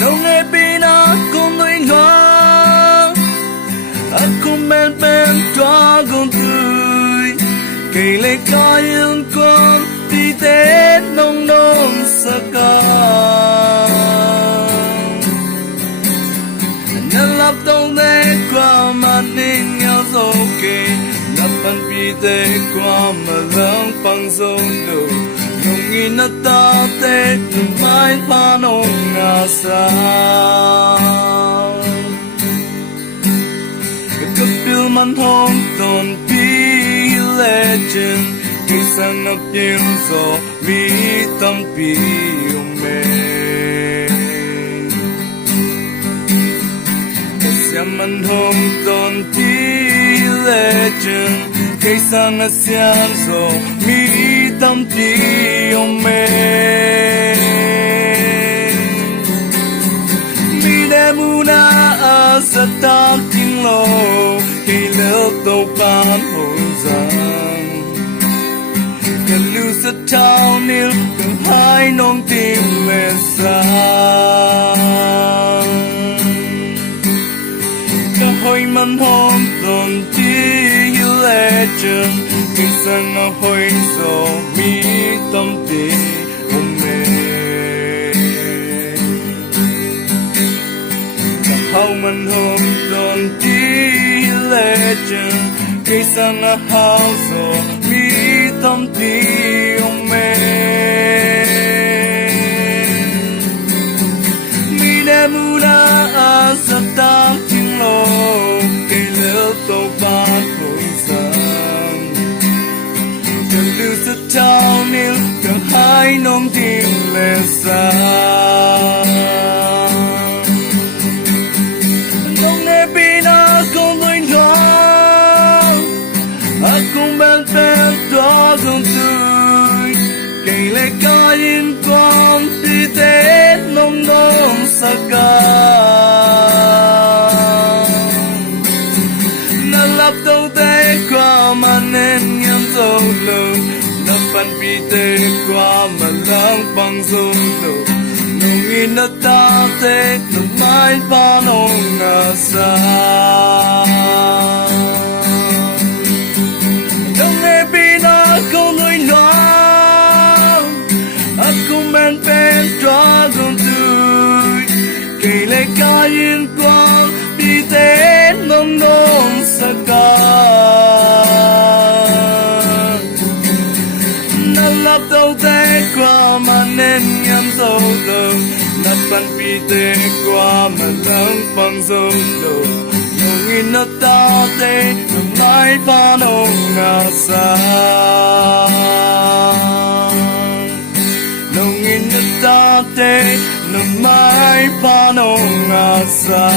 nung e pina con người nó không bên bên cho con tươi kỳ lệ coi yên con đi tết nông nông sa ca nên lấp đông để qua mà nên nhau dấu kỳ lấp phần bi để qua mà lắng bằng dấu đầu nông nghi nó ta tết mãi pa nông ngà sa cấp biểu man hong ton pi legend cây sang ngập yên gió mi tâm pi mê xem man hong ton pi legend cây sang ngập xian gió mi tâm pi mê mi để muna sa ta kinh lo cây lỡ tàu pan hồn giang cần lưu sa trao nil cần hai non tim mê sa cả hồi man hom ton ti legend cây sang ngọc hồi gió mi tâm ti mê how man hom ton ti legend cây sang a house mi tâm ti mê mi ne muna sa ta kinh lo cây lỡ tàu ban hồi sang cần lưu sa trao nil cần hai non tim lệ sa cùng bên bên đó con tươi cây lệ ca yên con đi tết nông nông sa ca na lấp đâu tết qua mà nên nhắm dấu lờ na pan bi tết qua mà lang bằng dấu lờ nông in na ta tết nông mai pa nông ngà sa con người nó không bên bên cho con tươi kỳ lệ ca yên quang đi tết nông nông sa ca na lấp đâu tết qua mà nên nhắm dấu đầu nát pan bi tết qua mà lắng bằng dấu đầu nông in nó ta tết mãi pa nông ngà sa nông in nó ta tết mãi pa nông ngà sa